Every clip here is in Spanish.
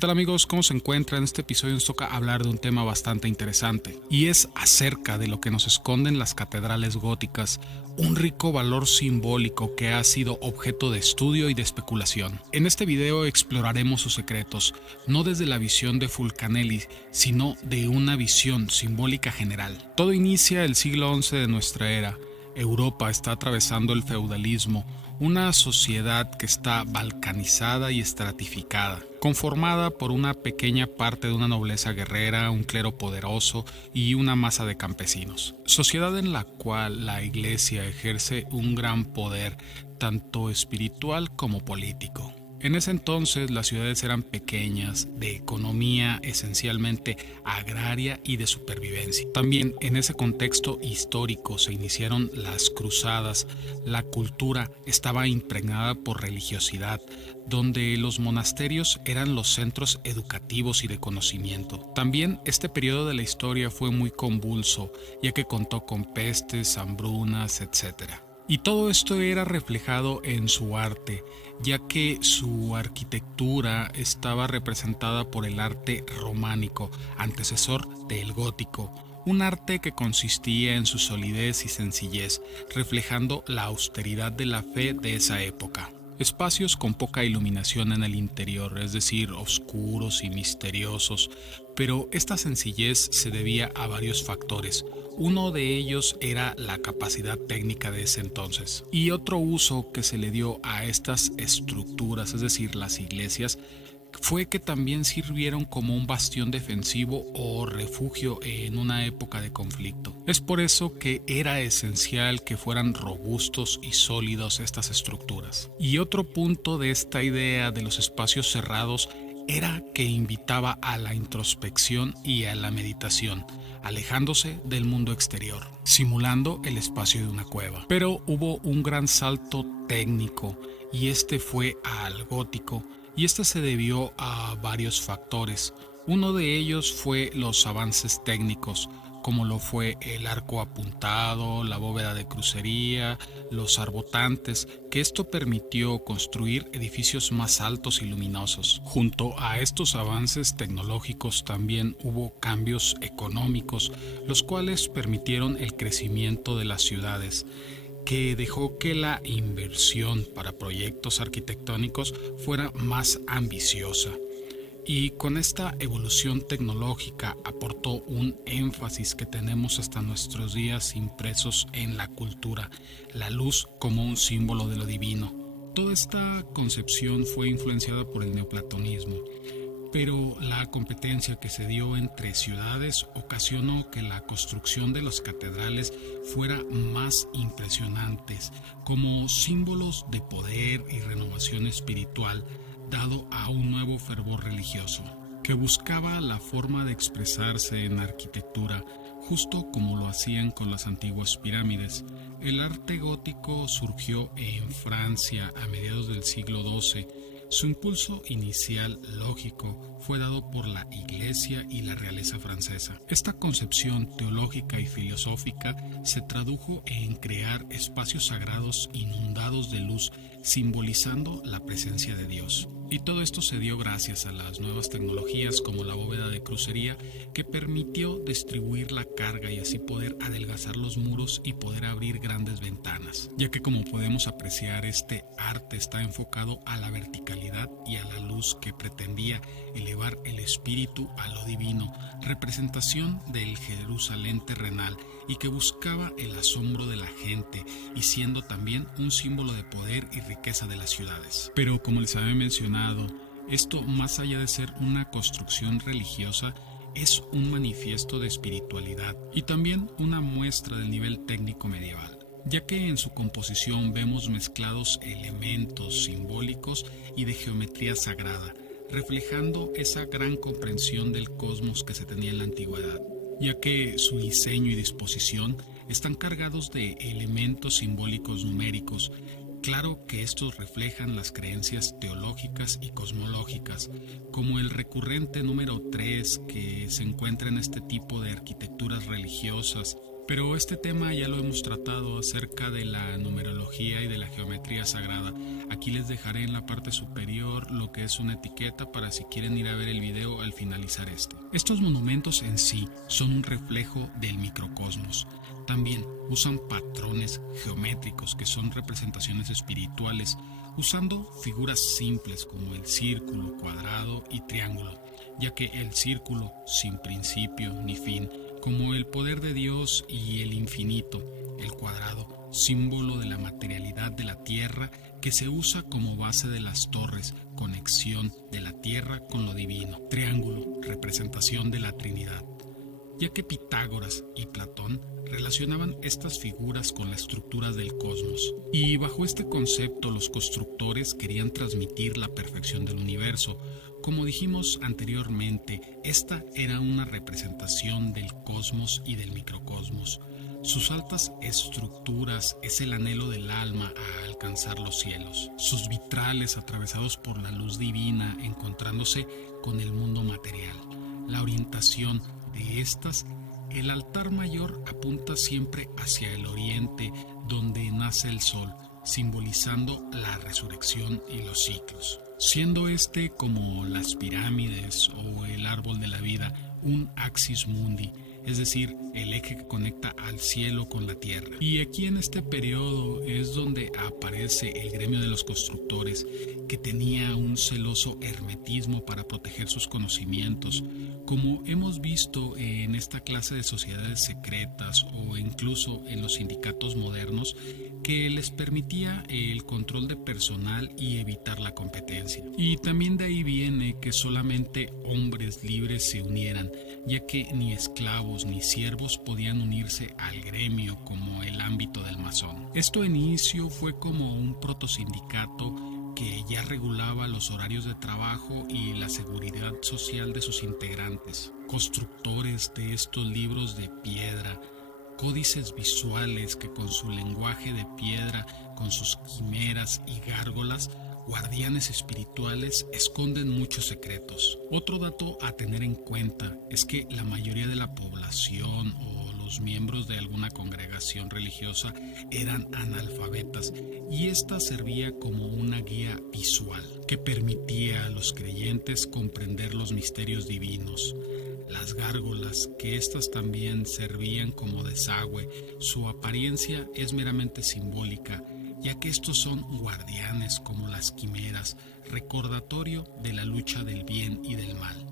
¿Qué tal amigos? ¿Cómo se encuentran? En este episodio nos toca hablar de un tema bastante interesante y es acerca de lo que nos esconden las catedrales góticas, un rico valor simbólico que ha sido objeto de estudio y de especulación. En este video exploraremos sus secretos, no desde la visión de Fulcanelli, sino de una visión simbólica general. Todo inicia el siglo XI de nuestra era. Europa está atravesando el feudalismo, una sociedad que está balcanizada y estratificada, conformada por una pequeña parte de una nobleza guerrera, un clero poderoso y una masa de campesinos. Sociedad en la cual la Iglesia ejerce un gran poder, tanto espiritual como político. En ese entonces las ciudades eran pequeñas, de economía esencialmente agraria y de supervivencia. También en ese contexto histórico se iniciaron las cruzadas, la cultura estaba impregnada por religiosidad, donde los monasterios eran los centros educativos y de conocimiento. También este periodo de la historia fue muy convulso, ya que contó con pestes, hambrunas, etc. Y todo esto era reflejado en su arte, ya que su arquitectura estaba representada por el arte románico, antecesor del gótico, un arte que consistía en su solidez y sencillez, reflejando la austeridad de la fe de esa época. Espacios con poca iluminación en el interior, es decir, oscuros y misteriosos, pero esta sencillez se debía a varios factores. Uno de ellos era la capacidad técnica de ese entonces. Y otro uso que se le dio a estas estructuras, es decir, las iglesias, fue que también sirvieron como un bastión defensivo o refugio en una época de conflicto. Es por eso que era esencial que fueran robustos y sólidos estas estructuras. Y otro punto de esta idea de los espacios cerrados era que invitaba a la introspección y a la meditación, alejándose del mundo exterior, simulando el espacio de una cueva. Pero hubo un gran salto técnico y este fue al gótico, y este se debió a varios factores. Uno de ellos fue los avances técnicos, como lo fue el arco apuntado, la bóveda de crucería, los arbotantes, que esto permitió construir edificios más altos y luminosos. Junto a estos avances tecnológicos también hubo cambios económicos, los cuales permitieron el crecimiento de las ciudades, que dejó que la inversión para proyectos arquitectónicos fuera más ambiciosa. Y con esta evolución tecnológica aportó un énfasis que tenemos hasta nuestros días impresos en la cultura, la luz como un símbolo de lo divino. Toda esta concepción fue influenciada por el neoplatonismo, pero la competencia que se dio entre ciudades ocasionó que la construcción de las catedrales fuera más impresionantes, como símbolos de poder y renovación espiritual, dado a un nuevo fervor religioso, que buscaba la forma de expresarse en arquitectura, justo como lo hacían con las antiguas pirámides. El arte gótico surgió en Francia a mediados del siglo XII. Su impulso inicial lógico fue dado por la Iglesia y la realeza francesa. Esta concepción teológica y filosófica se tradujo en crear espacios sagrados inundados de luz, simbolizando la presencia de Dios. Y todo esto se dio gracias a las nuevas tecnologías como la bóveda de crucería, que permitió distribuir la carga y así poder adelgazar los muros y poder abrir grandes ventanas, ya que como podemos apreciar, este arte está enfocado a la verticalidad y a la luz, que pretendía elevar el espíritu a lo divino, representación del Jerusalén terrenal, y que buscaba el asombro de la gente y siendo también un símbolo de poder y riqueza de las ciudades. Pero como les había mencionado, esto, más allá de ser una construcción religiosa, es un manifiesto de espiritualidad y también una muestra del nivel técnico medieval, ya que en su composición vemos mezclados elementos simbólicos y de geometría sagrada, reflejando esa gran comprensión del cosmos que se tenía en la antigüedad, ya que su diseño y disposición están cargados de elementos simbólicos numéricos. Claro que estos reflejan las creencias teológicas y cosmológicas, como el recurrente número 3 que se encuentra en este tipo de arquitecturas religiosas, Pero este tema ya lo hemos tratado acerca de la numerología y de la geometría sagrada. Aquí les dejaré en la parte superior lo que es una etiqueta para si quieren ir a ver el video al finalizar este. Estos monumentos en sí son un reflejo del microcosmos. También usan patrones geométricos que son representaciones espirituales, usando figuras simples como el círculo, cuadrado y triángulo, ya que el círculo, sin principio ni fin, como el poder de Dios y el infinito, el cuadrado, símbolo de la materialidad de la tierra que se usa como base de las torres, conexión de la tierra con lo divino, triángulo, representación de la Trinidad, ya que Pitágoras y Platón relacionaban estas figuras con las estructuras del cosmos. Y bajo este concepto los constructores querían transmitir la perfección del universo. Como dijimos anteriormente, esta era una representación del cosmos y del microcosmos. Sus altas estructuras es el anhelo del alma a alcanzar los cielos. Sus vitrales atravesados por la luz divina encontrándose con el mundo material. La orientación de estas, el altar mayor apunta siempre hacia el oriente, donde nace el sol, simbolizando la resurrección y los ciclos. Siendo este, como las pirámides o el árbol de la vida, un axis mundi, es decir, el eje que conecta al cielo con la tierra. Y aquí en este periodo es donde aparece el gremio de los constructores, que tenía un celoso hermetismo para proteger sus conocimientos, como hemos visto en esta clase de sociedades secretas o incluso en los sindicatos modernos, que les permitía el control de personal y evitar la competencia. Y también de ahí viene que solamente hombres libres se unieran, ya que ni esclavos ni siervos podían unirse al gremio como el ámbito del masón. Esto en inicio fue como un protosindicato que ya regulaba los horarios de trabajo y la seguridad social de sus integrantes. Constructores de estos libros de piedra, códices visuales que con su lenguaje de piedra, con sus quimeras y gárgolas, guardianes espirituales, esconden muchos secretos. Otro dato a tener en cuenta es que la mayoría de la población o los miembros de alguna congregación religiosa eran analfabetas, y esta servía como una guía visual que permitía a los creyentes comprender los misterios divinos. Las gárgolas, que éstas también servían como desagüe, su apariencia es meramente simbólica, ya que estos son guardianes como las quimeras, recordatorio de la lucha del bien y del mal,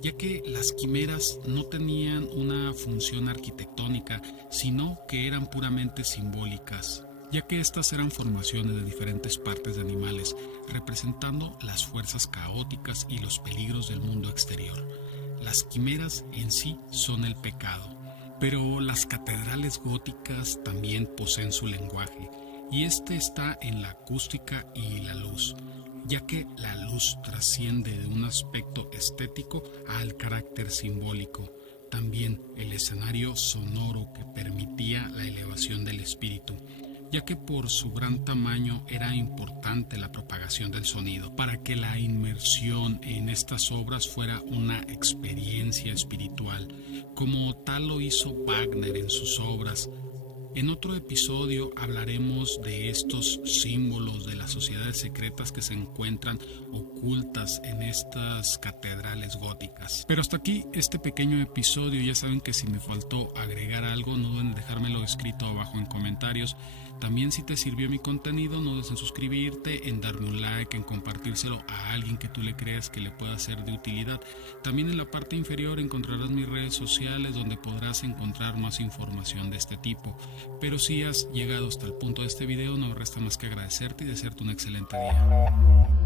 ya que las quimeras no tenían una función arquitectónica, sino que eran puramente simbólicas, ya que estas eran formaciones de diferentes partes de animales, representando las fuerzas caóticas y los peligros del mundo exterior. Las quimeras en sí son el pecado, pero las catedrales góticas también poseen su lenguaje, y este está en la acústica y la luz, ya que la luz trasciende de un aspecto estético al carácter simbólico. También el escenario sonoro que permitía la elevación del espíritu, ya que por su gran tamaño era importante la propagación del sonido, para que la inmersión en estas obras fuera una experiencia espiritual, como tal lo hizo Wagner en sus obras. En otro episodio hablaremos de estos símbolos de las sociedades secretas que se encuentran ocultas en estas catedrales góticas. Pero hasta aquí este pequeño episodio. Ya saben que si me faltó agregar algo, no duden en dejármelo escrito abajo en comentarios. También, si te sirvió mi contenido, no dudes en suscribirte, en darme un like, en compartírselo a alguien que tú le creas que le pueda ser de utilidad. También en la parte inferior encontrarás mis redes sociales, donde podrás encontrar más información de este tipo. Pero si has llegado hasta el punto de este video, no me resta más que agradecerte y desearte un excelente día.